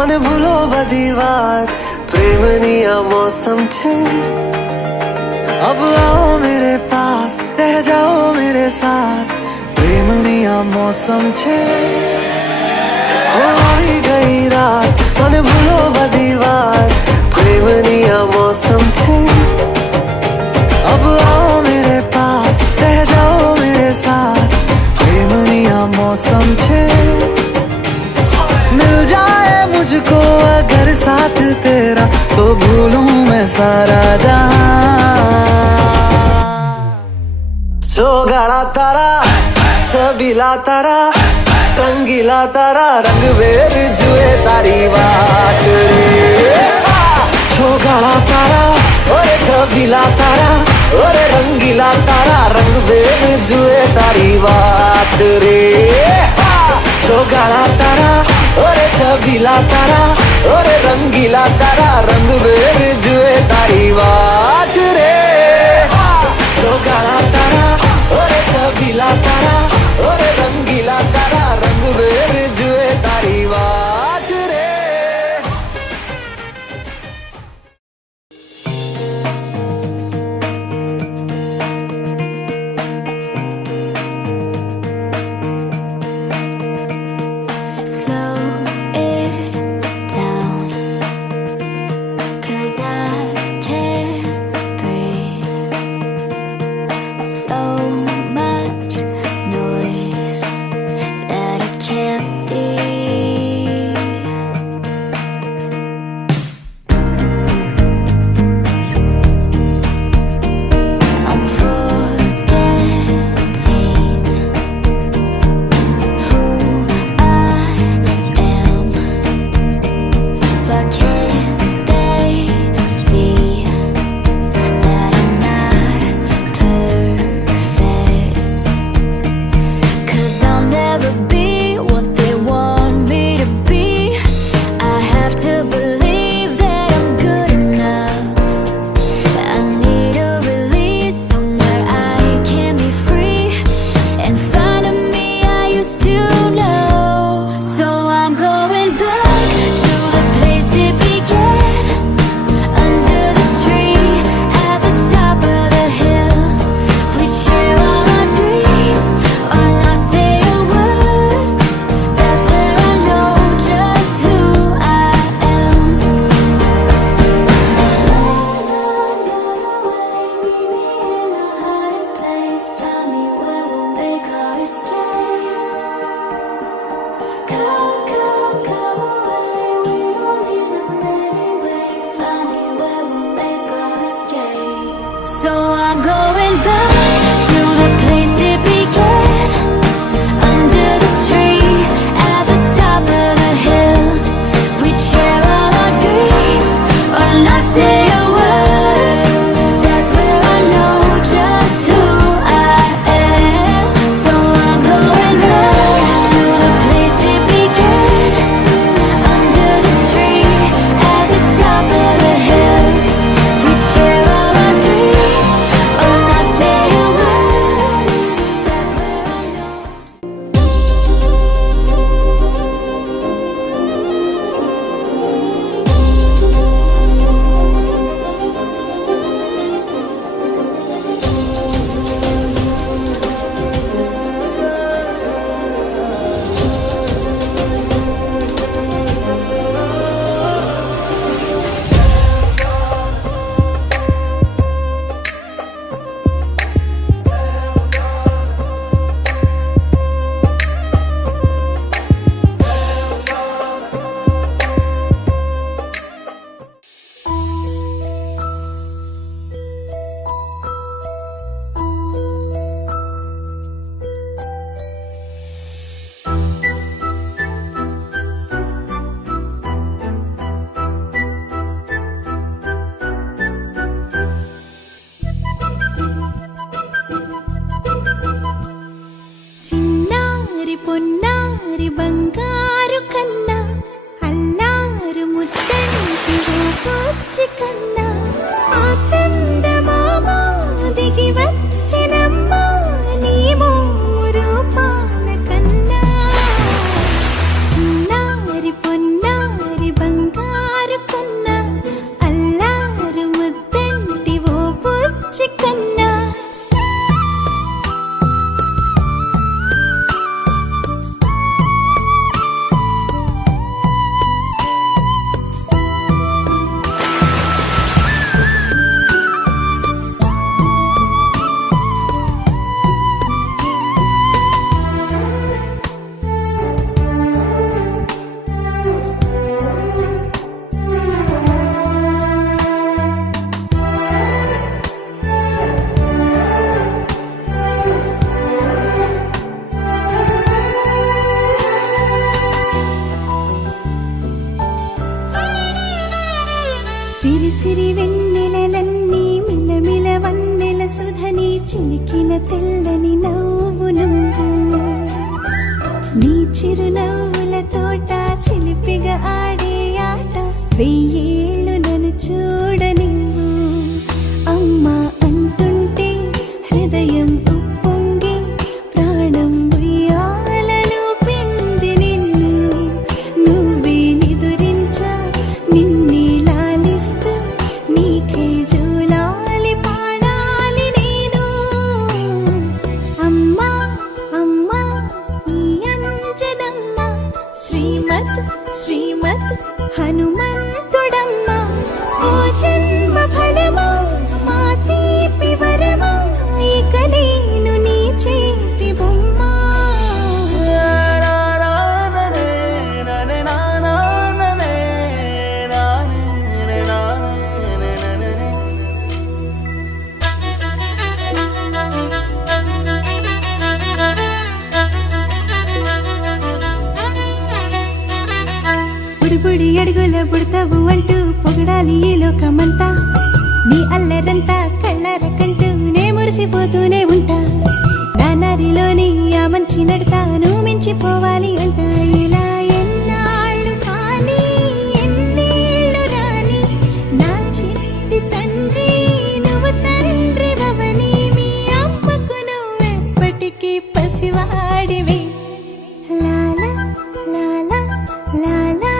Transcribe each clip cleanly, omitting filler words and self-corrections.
અને ભૂલો બધી વાત પ્રેમની આ मौसम છે अब आओ मेरे पास रह जाओ मेरे साथ प्रेमनी आ मौसम છે हो આવી ગઈ રાत અને ભૂલો બધી વાત प्रेमनी आ मौसम છે अब आओ मेरे पास रह जाओ मेरे साथ प्रेमनी आ मौसम છે मिल जाए मुझको अगर साथ तेरा तो भूलूं मैं सारा जहां चौगाड़ा तारा छबीला तारा रंगीला तारा रंग वेर जुए तारी बात रे चौगाड़ा तारा ओरे छबीला तारा ओरे रंगीला तारा रंग वेर जुए तारी बात रे चौगाड़ा तारा ओरे छबीला तारा ओरे रंगीला तारा रंग बेर जुए तारी बात रे चौगाड़ा तारा ओरे छबीला तारा ओरे रंगीला तारा रंग बेर जुए तारी बात रे పొన్నారి బంగారు కన్నా అల్లారు ముద్దంటి కూర్చి కన్నా ఆ చందమామ దిగి వచ్చినమ్మ నీ రూపాల కన్నా చిన్నారి పొన్నారి బంగారు కన్నా అల్లారు ముద్దంటి కూర్చి కన్నా సిరి సిరి వెన్నెలలన్నీ మిలమిల వన్నెల సుధని చిలికిన తెల్లని నవ్వు నువ్వు నీ చిరునవ్వుల తోట చిలిపిగా ఆడే ఆట వెయ్యేళ్ళు నన్ను చూడ నువ్వు అమ్మా అంటుంటే హృదయం ఉప్పొంగి ప్రాణం ఉయ్యాలలో పిండి నిన్ను నువ్వే నిదురించా నిన్నే లాలిస్తూ నీకే జోలాలి పాడాలి నేను అమ్మా అమ్మా ఈ అంజనమ్మ శ్రీమత్ శ్రీమత్ హనుమంతుడమ్మ ఓ జన్మ ఫలమా మా తీపి వరమా ఇక నేను నీ చేతి బొమ్మ బుడిబుడి అడుగుల బుడతావు అంటూ పొగడాలి ఈ లోకమంతా నీ అల్లరంతా కళ్ళరకంటూ నే మురిసిపోతూనే ఉంటా నా నరిలోని ఆ మంచి నడతాను మించిపోవాలి అంట ఇలా ఎన్నాళ్ళు కానీ ఎన్నేళ్ళు రాని నా చిట్టి తండ్రి నువ్వు తండ్రి వవని మీ అమ్మకు నువ్వెప్పటికీ పసివాడివి లాలా లాలా లాలా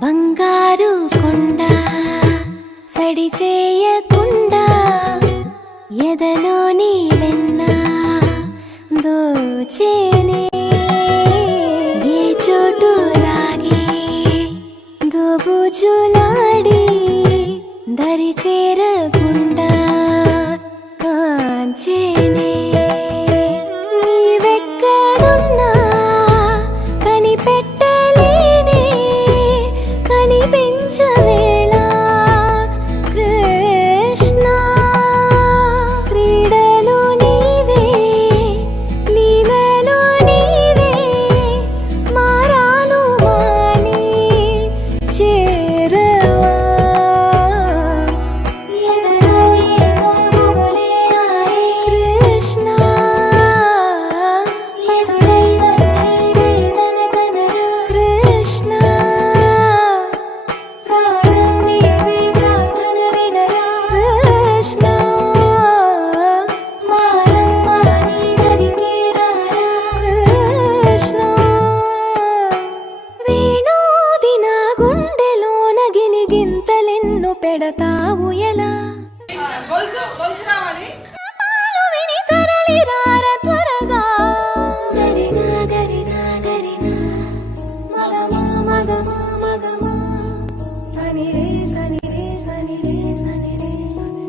బంగారు కొండ సడి చేయకుండా ఎదలోని వెన్న దోచేనే ఏ చోటు లాగే దోబుజులాడి దరి చేరకుండా కాంచేనే నీవెక్కడున్నా కనిపెట్టలేనే కనిపించవేళ కృష్ణ క్రీడలు నీవే లీలలు నీవే మారాను వాణి చేరవా ఎదలో ఏమో మొగలే ఆయే కృష్ణ ఎదురై వచ్చి వేదన కనరా కృష్ణ ప్రాణం నీవే ప్రార్థన వినరా కృష్ణ మారమ్మ నీ దరికి రారా కృష్ణ వేణోది నా గుండెలోన గిలిగింతలెన్ను పెడతావు ఎలా పాలు విని తరలి రార త్వరగా గరినా గరినా గరినా మగమా మగమా మగమా సని రే సని రే సని రే సని రే సని